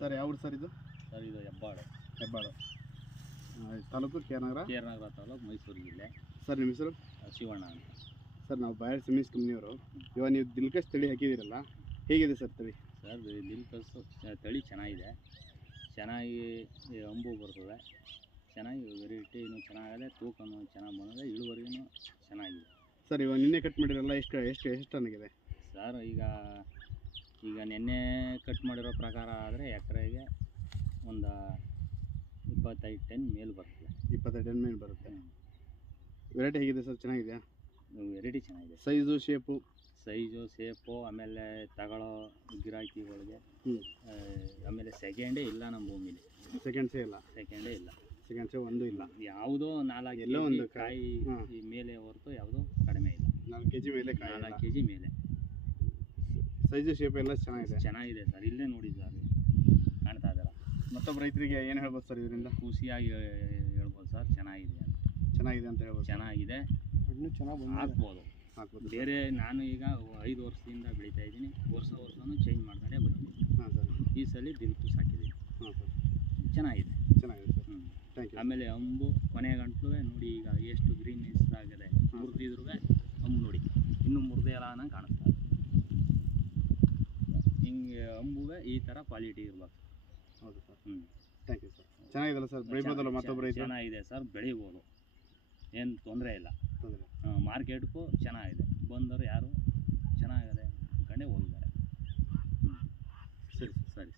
Sir ಯಾವ ಊರು sir ಇದು? ಸರ್ ಇದು ಹೆಬ್ಬಾಳು. ಹೆಬ್ಬಾಳು ತಾಲೂಕು ಕೇರನಗರ ತಾಲೂಕು ಮೈಸೂರು ಜಿಲ್ಲೆ. ಸರ್ ನಿಮ್ಮ ಹೆಸರು? ಶಿವಣ್ಣ ಅಂತ. ಸರ್ ನಾವು ಬಾಯರ್ ಸೆಮೀಸ್ ಕಂಪ್ನಿಯವರು. ಇವಾಗ ನೀವು ದಿಲ್ಕಶ್ ತಳಿ ಹಾಕಿದ್ದೀರಲ್ಲ, ಹೇಗಿದೆ ಸರ್ ತಳಿ? ಸರ್ ದಿಲ್ಕಶ್ ತಳಿ ಚೆನ್ನಾಗಿದೆ, ಚೆನ್ನಾಗಿ ಅಂಬು ಬರ್ತದೆ, ಚೆನ್ನಾಗಿ ವೆರೈಟಿನೂ ಚೆನ್ನಾಗಿದೆ, ತೂಕನೂ ಚೆನ್ನಾಗಿ ಬಂದಿದೆ, ಇಳುವರಿನೂ ಚೆನ್ನಾಗಿದೆ. ಸರ್ ಇವಾಗ ನಿನ್ನೆ ಕಟ್ ಮಾಡಿರಲ್ಲ, ಎಷ್ಟು ಟನ್ ಆಗಿದೆ ಸರ್? ಈಗ ನಿನ್ನೆ ಕಟ್ ಮಾಡಿರೋ ಪ್ರಕಾರ ಆದರೆ ಎಕರೆಗೆ ಒಂದು 25 ಟನ್ ಮೇಲೆ ಬರ್ತದೆ. 25 ಟನ್ ಮೇಲೆ ಬರುತ್ತೆ. ವೆರೈಟಿ ಹೇಗಿದೆ ಸರ್? ಚೆನ್ನಾಗಿದೆಯಾ? ವೆರೈಟಿ ಚೆನ್ನಾಗಿದೆ. ಸೈಜು ಶೇಪು ಆಮೇಲೆ ತಗೊಳ್ಳೋ ಗಿರಾಕಿಗಳಿಗೆ. ಆಮೇಲೆ ಸೆಕೆಂಡೇ ಇಲ್ಲ ನಮ್ಮ ಭೂಮಿಲಿ. ಸೆಕೆಂಡ್ಸೇ ಇಲ್ಲ. ಸೆಕೆಂಡ್ಸೇ ಒಂದು ಇಲ್ಲ. ಯಾವುದೋ 4 ಎಲ್ಲೋ ಒಂದು ಕಾಯಿ ಮೇಲೆ ಹೊರತು ಯಾವುದೋ ಕಡಿಮೆ ಇಲ್ಲ. 4 kg ಮೇಲೆ, 4 kg ಮೇಲೆ. ಸೈಜು ಶೇಪ್ ಎಲ್ಲ ಚೆನ್ನಾಗಿದೆ ಸರ್. ಇಲ್ಲೇ ನೋಡಿ ಸರ್, ಕಾಣ್ತಾ ಇದ್ದಾರ. ಮತ್ತೊಬ್ಬ ರೈತರಿಗೆ ಏನು ಹೇಳ್ಬೋದು ಸರ್ ಇದರಿಂದ? ಖುಷಿಯಾಗಿ ಹೇಳ್ಬೋದು ಸರ್, ಚೆನ್ನಾಗಿದೆ ಅಂತ ಹೇಳ್ಬೋದು. ಚೆನ್ನಾಗಿದೆ, ಇನ್ನೂ ಚೆನ್ನಾಗಿ ಹಾಕ್ಬೋದು. ಬೇರೆ ನಾನು ಈಗ 5 ವರ್ಷದಿಂದ ಬೆಳೀತಾ ಇದ್ದೀನಿ, ವರ್ಷನೂ ಚೇಂಜ್ ಮಾಡ್ಕೊಂಡೇ ಬರ್ತೀನಿ. ಹಾಂ ಸರ್. ಈ ಸಲ ದಿಲ್ಕುಶ್ ಹಾಕಿದ್ದೀನಿ. ಹಾಂ ಸರ್. ಚೆನ್ನಾಗಿದೆ ಸರ್. Thank you. ಆಮೇಲೆ ಅಂಬು ಕೊನೆ ಗಂಟ್ಲು ನೋಡಿ, ಈಗ ಎಷ್ಟು ಗ್ರೀನ್ನೆಸ್ ಆಗಿದೆ. ಮುರಿದಿದ್ರು ಅಂಬು ನೋಡಿ, ಇನ್ನೂ ಮುರಿದೇ ಇಲ್ಲ ಅನ್ನೋ ಕಾಣಿಸ್ತಾ ಇದೆ. ಹಿಂಗೆ ಅಂಬುವೆ ಈ ಥರ ಕ್ವಾಲಿಟಿ ಇರ್ಬೇಕು. ಹೌದು ಸರ್. Thank you sir. ಚೆನ್ನಾಗಿದೆಲ್ಲ ಸರ್, ಬೆಳಿಬೋದಲ್ಲ ಮತ್ತೊಬ್ಬರು ರೈತರು? ಚೆನ್ನಾಗಿದೆ ಸರ್, ಬೆಳಿಬೋದು, ಏನು ತೊಂದರೆ ಇಲ್ಲ. ಮಾರ್ಕೆಟ್ಗೂ ಚೆನ್ನಾಗಿದೆ, ಬಂದವರು ಯಾರು ಚೆನ್ನಾಗಿದೆ ಅಂದ್ಕೊಂಡೇ ಹೋಗಿದ್ದಾರೆ. ಸರಿ.